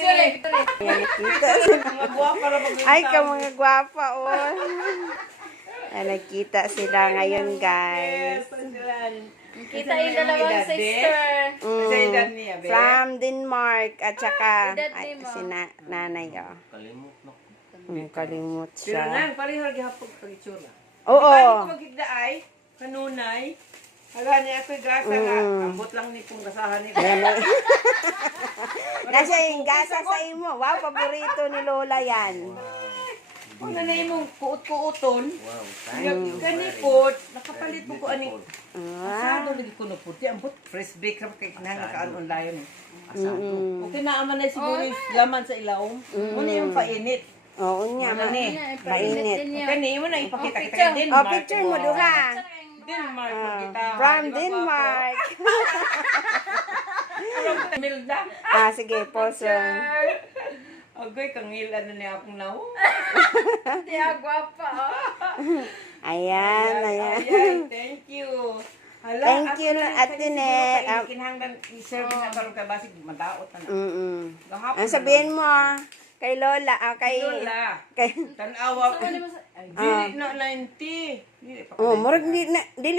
Nakita sila. Ay, ka mga gwapa, oh. Ay, nakita sila ngayon, guys. Kita yung dalawang sister. From Denmark at saka Edad ay, mo. si nanay, oh. Kalimot na. Kalimot Pero siya. nang, pareho gihapon pag-itsura. Oo. Balik ko magigda ay, kanunay. Hala niya ako'y gasa nga. Mm. Ambot lang ni kong gasahan ni. Nasa yung gasa sa imo. Wow, paborito ni Lola yan. Kung na imong kuot-kuoton, Wow, thank you. kanipot, nakapalit mo ko ani. Ah. Asado lagi ko no puti, ambot fresh bake ra kay kinahanglan ka on layon ni. Mm. Okay na aman na siguro yung laman sa ilawom. Muna yung painit. Oo niya, Ano ni? mainit. Okay ni mo na ipakita kita picture. din. Oh, picture mo duha. Denmark Ah, kita. from Denmark. Milda. Ah, sige, pause. Agoy kangil ano niya akong nawo. Tiya, gwapa. Ayan, ayan. Thank you. Hala, Thank ako you, lang, Ate kani siguro Net. kay kinahanglan i-serve na karon kay basig madaot na. Gahapon Ang sabihin mo, kay Lola, kay... Lola. Kay, Tanawa. Dili na 90. Dili pa. oh, murag dili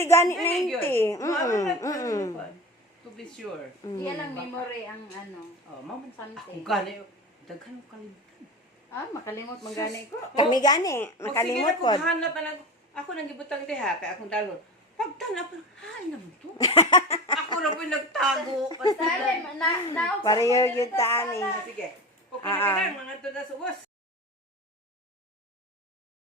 gani Dili, 90. To be sure. Diyan lang memory ang ano. Oh, mama. Something. Kung gani, daghan ko kalimutan. Makalimot magani ko. Kami gani, makalimot po. Sige na kung hanap na ako nang gibutang diha kay akong dalon. Pagtanap lang, ay naman to. Ako na po nagtago. Dali, na Pareho yun tani. Sige. Okay na ka lang, mga to na sa was.